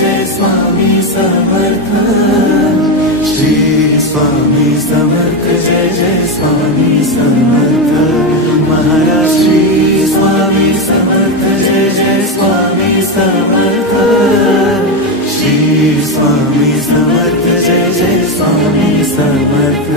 जय स्वामी समर्थ। श्री स्वामी समर्थ जय जय स्वामी समर्थ। महाराज श्री स्वामी समर्थ जय जय स्वामी समर्थ। श्री स्वामी समर्थ जय जय स्वामी समर्थ।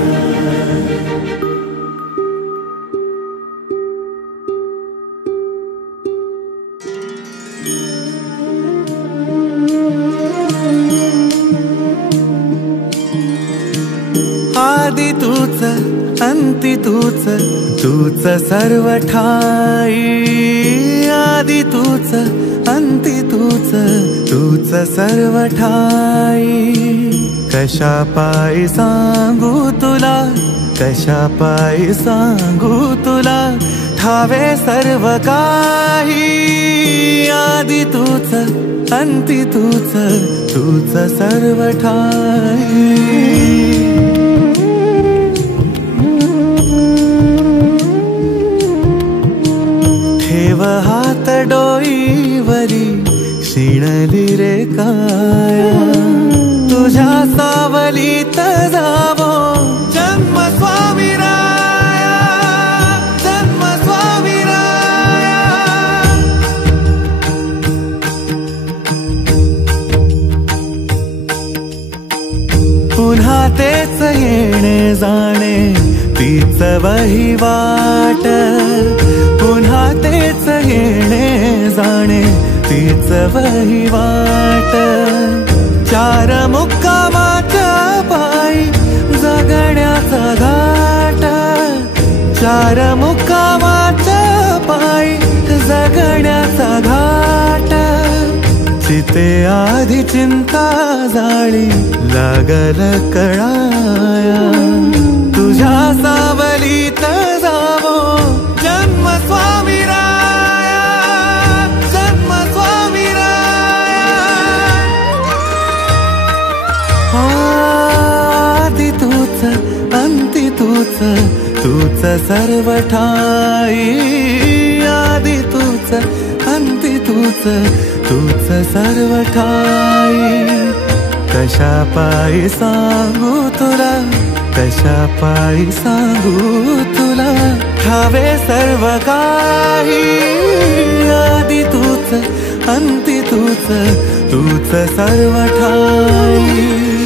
आदि तूच अंति तूच, तूच सर्व ठाई। आदि तूच अंति तूच, तूच सर्व ठाई। कशा पायी सांगू तुला, कशा पायी सांगू तुला, ठावे सर्व काही। आदि तूच अंति तूच, तूच सर्व ठाई। ठेव हात डोईवरी, शिणली रे काया। तुझ्या सावलीत जावो जन्म स्वामी राया, जन्म स्वामी राया। पुन्हा तेच येणे जाणे, तीच वहिवाट। पुन्हा तेच येणे जाणे, तीच वहिवाट। चार मुक्कामाच्या पायी जगण्याचा घाट। चार मुक्कामाच्या पायी जगण्याचा घाट। चिते आधी चिंता जाळी लागल कळाया। तुझ्या सावलीत जावो जन्म स्वामी राया, जन्म स्वामी राया। आदि तूच अंति तूच, तूच सर्व ठाई। आदि तूच अंति तूच, तूच सर्व ठाई। कशा पायी सांगू तुला, कशा पायी सांगू तुला, ठावे सर्व काही। आदि तूच अंति तूच, तूच सर्व ठाई।